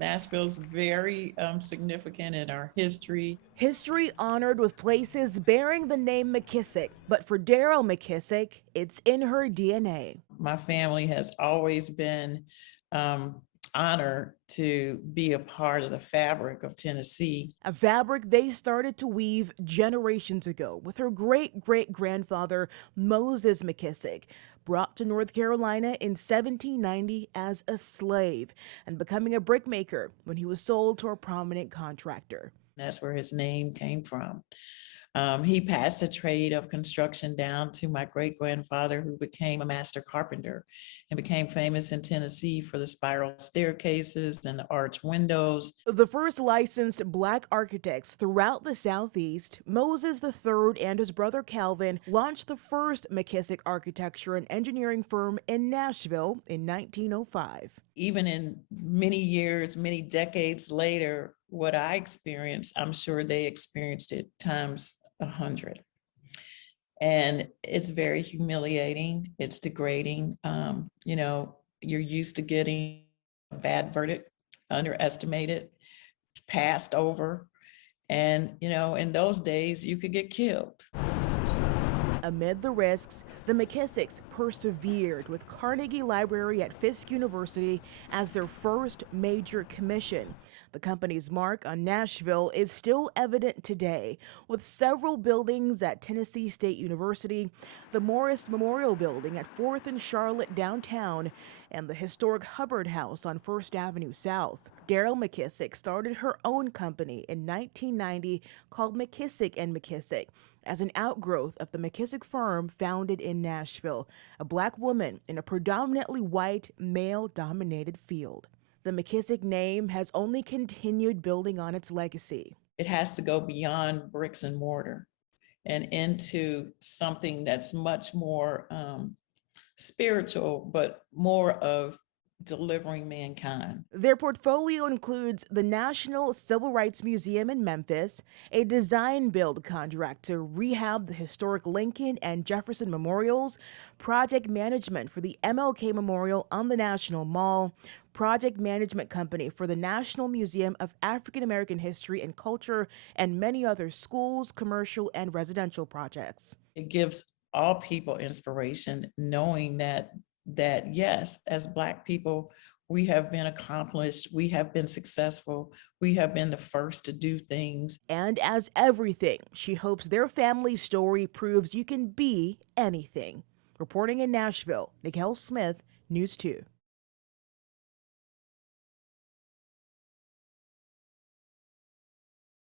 Nashville's very significant in our history. History honored with places bearing the name McKissack, but for Daryl McKissack, it's in her DNA. My family has always been um, honored to be a part of the fabric of Tennessee. A fabric they started to weave generations ago with her great great grandfather, Moses McKissack, brought to North Carolina in 1790 as a slave and becoming a brickmaker when he was sold to a prominent contractor. That's where his name came from. He passed the trade of construction down to my great grandfather, who became a master carpenter and became famous in Tennessee for the spiral staircases and the arch windows. The first licensed black architects throughout the Southeast, Moses III and his brother Calvin launched the first McKissack architecture and engineering firm in Nashville in 1905. Even in many years, many decades later, what I experienced, I'm sure they experienced it times 100. And it's very humiliating. It's degrading. You're used to getting a bad verdict, underestimated, passed over. And, in those days, you could get killed. Amid the risks, the McKissacks persevered with Carnegie Library at Fisk University as their first major commission. The company's mark on Nashville is still evident today, with several buildings at Tennessee State University, the Morris Memorial Building at 4th and Charlotte downtown, and the historic Hubbard House on First Avenue South. Daryl McKissack started her own company in 1990 called McKissack and McKissack as an outgrowth of the McKissack firm founded in Nashville, a black woman in a predominantly white, male-dominated field. The McKissack name has only continued building on its legacy. It has to go beyond bricks and mortar and into something that's much more spiritual, but more of delivering mankind. Their portfolio includes the National Civil Rights Museum in Memphis, a design-build contract to rehab the historic Lincoln and Jefferson memorials, project management for the MLK Memorial on the National Mall, project management company for the National Museum of African American History and Culture, and many other schools, commercial, and residential projects. It gives all people inspiration, knowing that yes, as Black people, we have been accomplished, we have been successful, we have been the first to do things. And as everything, she hopes their family's story proves you can be anything. Reporting in Nashville, Nicole Smith, News 2.